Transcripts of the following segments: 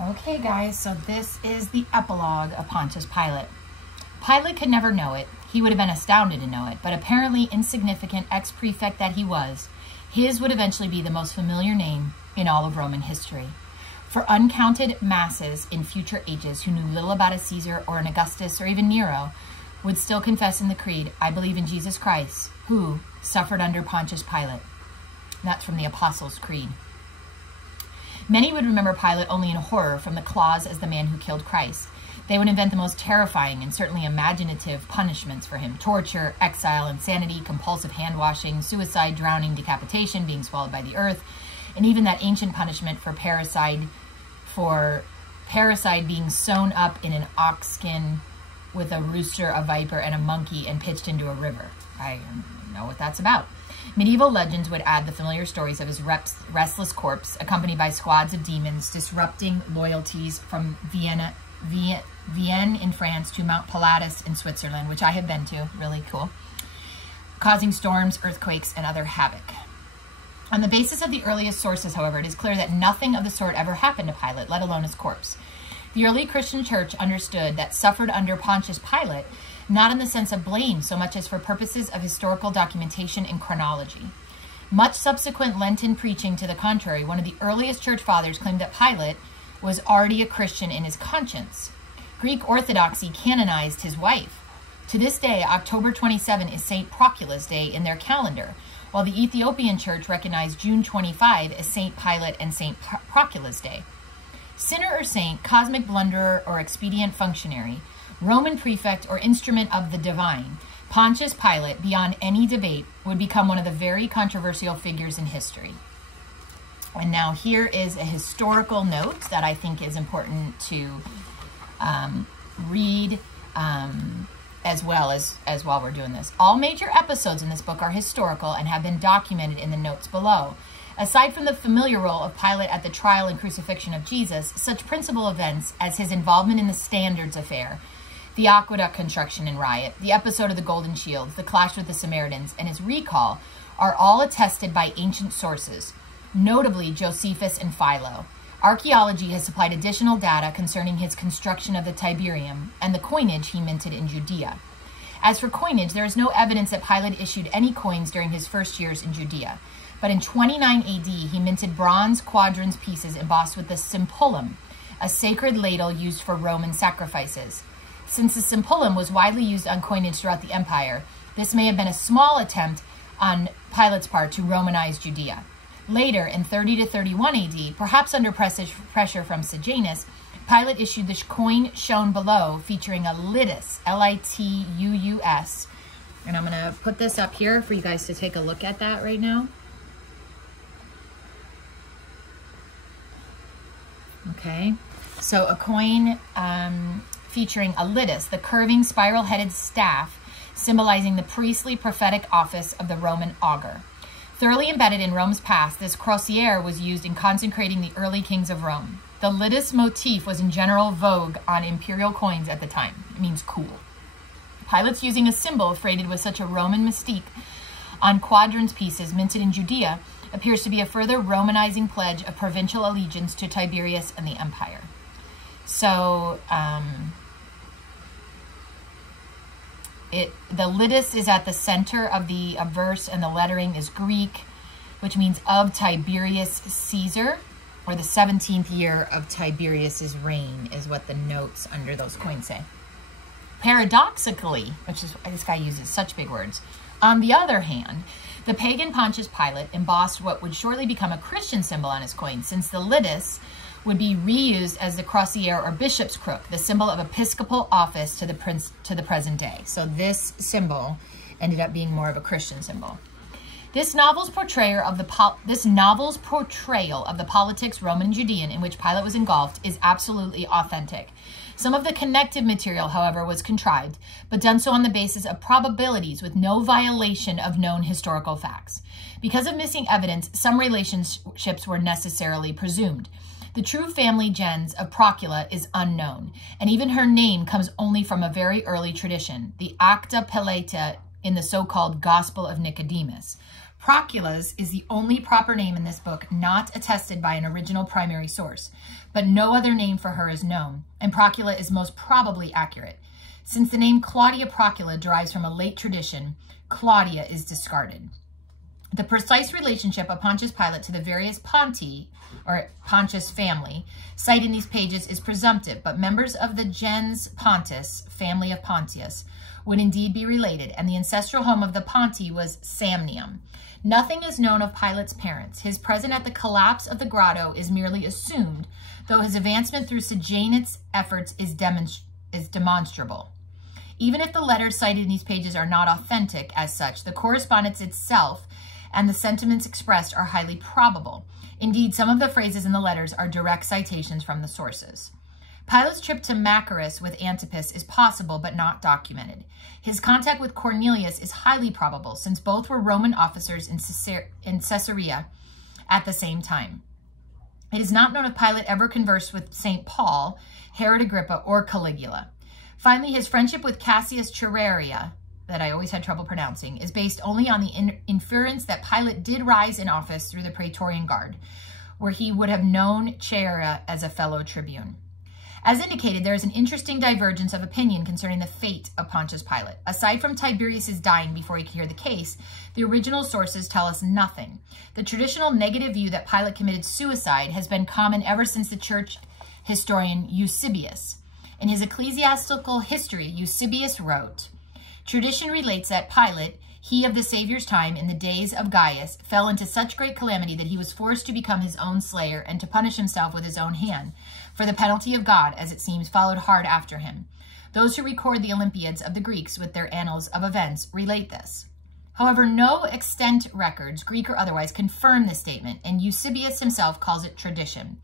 Okay, guys, so this is the epilogue of Pontius Pilate. Pilate could never know it. He would have been astounded to know it, but apparently insignificant ex-prefect that he was, his would eventually be the most familiar name in all of Roman history. For uncounted masses in future ages who knew little about a Caesar or an Augustus or even Nero would still confess in the creed, I believe in Jesus Christ, who suffered under Pontius Pilate. That's from the Apostles' Creed. Many would remember Pilate only in horror from the claws as the man who killed Christ. They would invent the most terrifying and certainly imaginative punishments for him: torture, exile, insanity, compulsive hand-washing, suicide, drowning, decapitation, being swallowed by the earth, and even that ancient punishment for parricide being sewn up in an ox skin with a rooster, a viper, and a monkey and pitched into a river. I know what that's about. Medieval legends would add the familiar stories of his restless corpse, accompanied by squads of demons disrupting loyalties from Vienne in France to Mount Pilatus in Switzerland, which I have been to, really cool, causing storms, earthquakes, and other havoc. On the basis of the earliest sources, however, it is clear that nothing of the sort ever happened to Pilate, let alone his corpse. The early Christian church understood that suffered under Pontius Pilate, not in the sense of blame so much as for purposes of historical documentation and chronology. Much subsequent Lenten preaching to the contrary, one of the earliest church fathers claimed that Pilate was already a Christian in his conscience. Greek Orthodoxy canonized his wife. To this day, October 27 is St. Procula's Day in their calendar, while the Ethiopian church recognized June 25 as St. Pilate and St. Procula's Day. Sinner or saint, cosmic blunderer or expedient functionary, Roman prefect or instrument of the divine, Pontius Pilate, beyond any debate, would become one of the very controversial figures in history. And now here is a historical note that I think is important to read as well as while we're doing this. All major episodes in this book are historical and have been documented in the notes below. Aside from the familiar role of Pilate at the trial and crucifixion of Jesus, such principal events as his involvement in the Standards affair, the aqueduct construction and riot, the episode of the Golden Shields, the clash with the Samaritans, and his recall are all attested by ancient sources, notably Josephus and Philo. Archaeology has supplied additional data concerning his construction of the Tiberium and the coinage he minted in Judea. As for coinage, there is no evidence that Pilate issued any coins during his first years in Judea. But in 29 AD, he minted bronze quadrans pieces embossed with the simpulum, a sacred ladle used for Roman sacrifices. Since the simpulum was widely used on coinage throughout the empire, this may have been a small attempt on Pilate's part to Romanize Judea. Later, in 30 to 31 AD, perhaps under pressure from Sejanus, Pilate issued the coin shown below, featuring a litus, L-I-T-U-U-S. And I'm going to put this up here for you guys to take a look at that right now. Okay, so a coin featuring a litus, the curving spiral-headed staff symbolizing the priestly prophetic office of the Roman augur. Thoroughly embedded in Rome's past, this crosier was used in consecrating the early kings of Rome. The litus motif was in general vogue on imperial coins at the time. It means cool. Pilate's using a symbol freighted with such a Roman mystique on quadrans pieces minted in Judea appears to be a further Romanizing pledge of provincial allegiance to Tiberius and the empire. So, the litus is at the center of the verse, and the lettering is Greek, which means of Tiberius Caesar, or the 17th year of Tiberius's reign, is what the notes under those coins say. Paradoxically, which is, this guy uses such big words, on the other hand, the pagan Pontius Pilate embossed what would shortly become a Christian symbol on his coin, since the litus would be reused as the crosier or bishop's crook, the symbol of episcopal office to the present day. So this symbol ended up being more of a Christian symbol. This novel's portrayal of the politics, Roman and Judean, in which Pilate was engulfed, is absolutely authentic. Some of the connective material, however, was contrived, but done so on the basis of probabilities with no violation of known historical facts. Because of missing evidence, some relationships were necessarily presumed. The true family gens of Procula is unknown, and even her name comes only from a very early tradition, the Acta Pilata in the so-called Gospel of Nicodemus. Procula's is the only proper name in this book not attested by an original primary source, but no other name for her is known, and Procula is most probably accurate. Since the name Claudia Procula derives from a late tradition, Claudia is discarded. The precise relationship of Pontius Pilate to the various Ponti, or Pontius family, cited in these pages is presumptive, but members of the gens Pontus, family of Pontius, would indeed be related, and the ancestral home of the Ponti was Samnium. Nothing is known of Pilate's parents. His presence at the collapse of the grotto is merely assumed, though his advancement through Sejanus's efforts is demonstrable. Even if the letters cited in these pages are not authentic as such, the correspondence itself and the sentiments expressed are highly probable. Indeed, some of the phrases in the letters are direct citations from the sources. Pilate's trip to Machaerus with Antipas is possible but not documented. His contact with Cornelius is highly probable, since both were Roman officers in Caesarea at the same time. It is not known if Pilate ever conversed with St. Paul, Herod Agrippa, or Caligula. Finally, his friendship with Cassius Chaerea, that I always had trouble pronouncing, is based only on the inference that Pilate did rise in office through the Praetorian Guard, where he would have known Chaerea as a fellow tribune. As indicated, there is an interesting divergence of opinion concerning the fate of Pontius Pilate. Aside from Tiberius's dying before he could hear the case, the original sources tell us nothing. The traditional negative view that Pilate committed suicide has been common ever since the church historian Eusebius. In his ecclesiastical history, Eusebius wrote, "Tradition relates that Pilate, he of the Savior's time in the days of Gaius, fell into such great calamity that he was forced to become his own slayer and to punish himself with his own hand, for the penalty of God, as it seems, followed hard after him. Those who record the Olympiads of the Greeks with their annals of events relate this. However, no extant records, Greek or otherwise, confirm this statement, and Eusebius himself calls it tradition.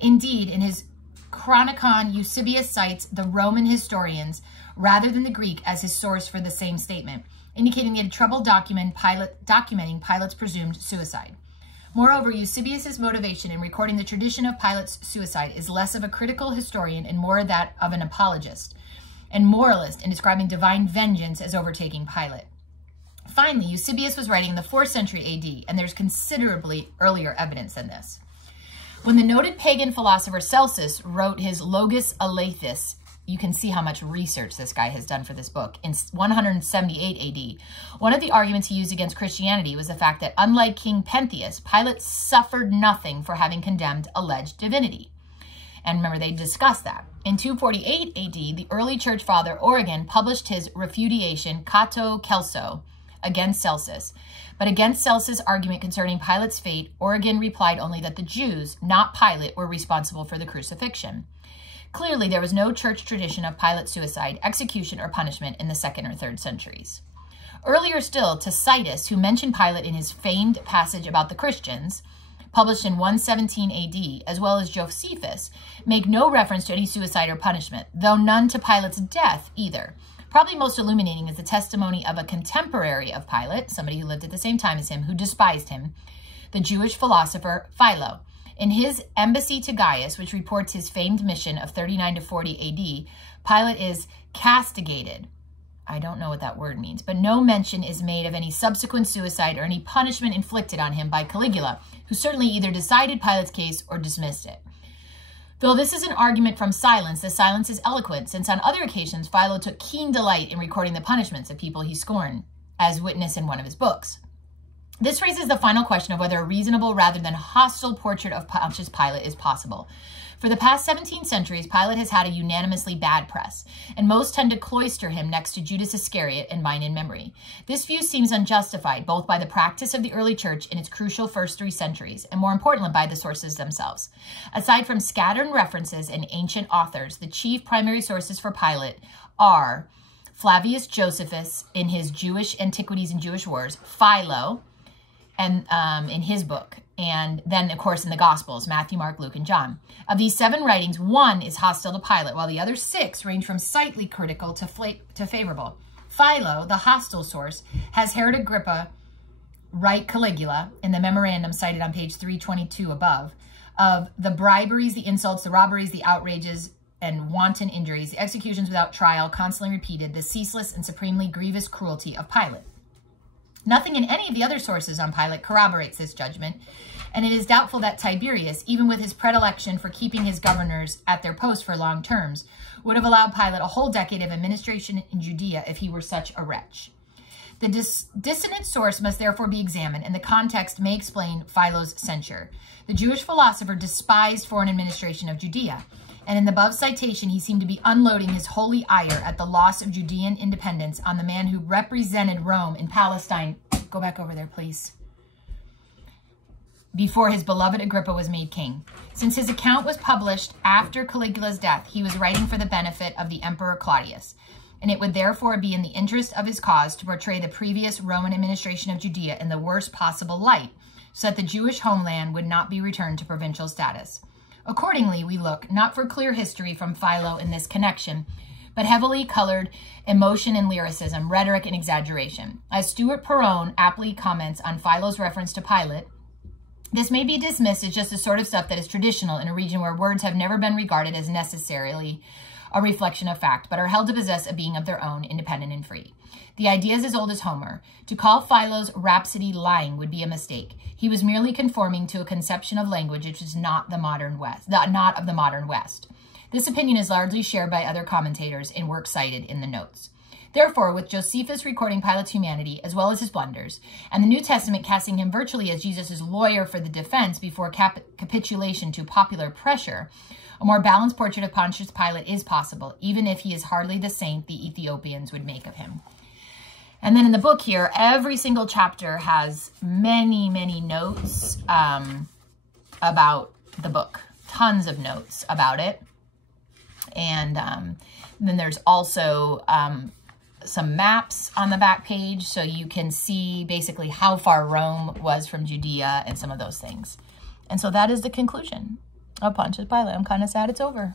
Indeed, in his Chronicon, Eusebius cites the Roman historians rather than the Greek as his source for the same statement, indicating he had trouble documenting Pilate's presumed suicide. Moreover, Eusebius's motivation in recording the tradition of Pilate's suicide is less of a critical historian and more that of an apologist and moralist in describing divine vengeance as overtaking Pilate. Finally, Eusebius was writing in the 4th century AD, and there's considerably earlier evidence than this. When the noted pagan philosopher Celsus wrote his Logos Aletheus, you can see how much research this guy has done for this book, in 178 AD, one of the arguments he used against Christianity was the fact that, unlike King Pontius, Pilate suffered nothing for having condemned alleged divinity. And remember, they discussed that. In 248 AD, the early church father Origen published his refutation Cato Celso against Celsus. But against Celsus' argument concerning Pilate's fate, Origen replied only that the Jews, not Pilate, were responsible for the crucifixion. Clearly, there was no church tradition of Pilate's suicide, execution, or punishment in the 2nd or 3rd centuries. Earlier still, Tacitus, who mentioned Pilate in his famed passage about the Christians, published in 117 AD, as well as Josephus, make no reference to any suicide or punishment, though none to Pilate's death either. Probably most illuminating is the testimony of a contemporary of Pilate, somebody who lived at the same time as him, who despised him, the Jewish philosopher Philo. In his embassy to Gaius, which reports his famed mission of 39 to 40 AD, Pilate is castigated. I don't know what that word means, but no mention is made of any subsequent suicide or any punishment inflicted on him by Caligula, who certainly either decided Pilate's case or dismissed it. Though this is an argument from silence, the silence is eloquent, since on other occasions Philo took keen delight in recording the punishments of people he scorned, as witnessed in one of his books. This raises the final question of whether a reasonable rather than hostile portrait of Pontius Pilate is possible. For the past 17 centuries, Pilate has had a unanimously bad press, and most tend to cloister him next to Judas Iscariot and mine in memory. This view seems unjustified, both by the practice of the early church in its crucial first 3 centuries, and more importantly, by the sources themselves. Aside from scattered references in ancient authors, the chief primary sources for Pilate are Flavius Josephus in his Jewish Antiquities and Jewish Wars, Philo, and in his book, and then, of course, in the Gospels, Matthew, Mark, Luke, and John. Of these 7 writings, 1 is hostile to Pilate, while the other 6 range from slightly critical to favorable. Philo, the hostile source, has Herod Agrippa write Caligula, in the memorandum cited on page 322 above, of the briberies, the insults, the robberies, the outrages, and wanton injuries, the executions without trial, constantly repeated, the ceaseless and supremely grievous cruelty of Pilate. Nothing in any of the other sources on Pilate corroborates this judgment, and it is doubtful that Tiberius, even with his predilection for keeping his governors at their post for long terms, would have allowed Pilate a whole decade of administration in Judea if he were such a wretch. The dissonant source must therefore be examined, and the context may explain Philo's censure. The Jewish philosopher despised foreign administration of Judea, and in the above citation, he seemed to be unloading his holy ire at the loss of Judean independence on the man who represented Rome in Palestine. Go back over there, please. Before his beloved Agrippa was made king. Since his account was published after Caligula's death, he was writing for the benefit of the Emperor Claudius, and it would therefore be in the interest of his cause to portray the previous Roman administration of Judea in the worst possible light, so that the Jewish homeland would not be returned to provincial status. Accordingly, we look not for clear history from Philo in this connection, but heavily colored emotion and lyricism, rhetoric and exaggeration. As Stuart Perrone aptly comments on Philo's reference to Pilate, this may be dismissed as just the sort of stuff that is traditional in a region where words have never been regarded as necessarily a reflection of fact, but are held to possess a being of their own, independent and free. The idea is as old as Homer. To call Philo's rhapsody lying would be a mistake. He was merely conforming to a conception of language which is not of the modern West. This opinion is largely shared by other commentators in works cited in the notes. Therefore, with Josephus recording Pilate's humanity as well as his blunders, and the New Testament casting him virtually as Jesus' lawyer for the defense before capitulation to popular pressure, a more balanced portrait of Pontius Pilate is possible, even if he is hardly the saint the Ethiopians would make of him. And then in the book here, every single chapter has many, many notes about the book. Tons of notes about it. And then there's also some maps on the back page, so you can see basically how far Rome was from Judea and some of those things. And so that is the conclusion of Pontius Pilate. I'm kind of sad it's over.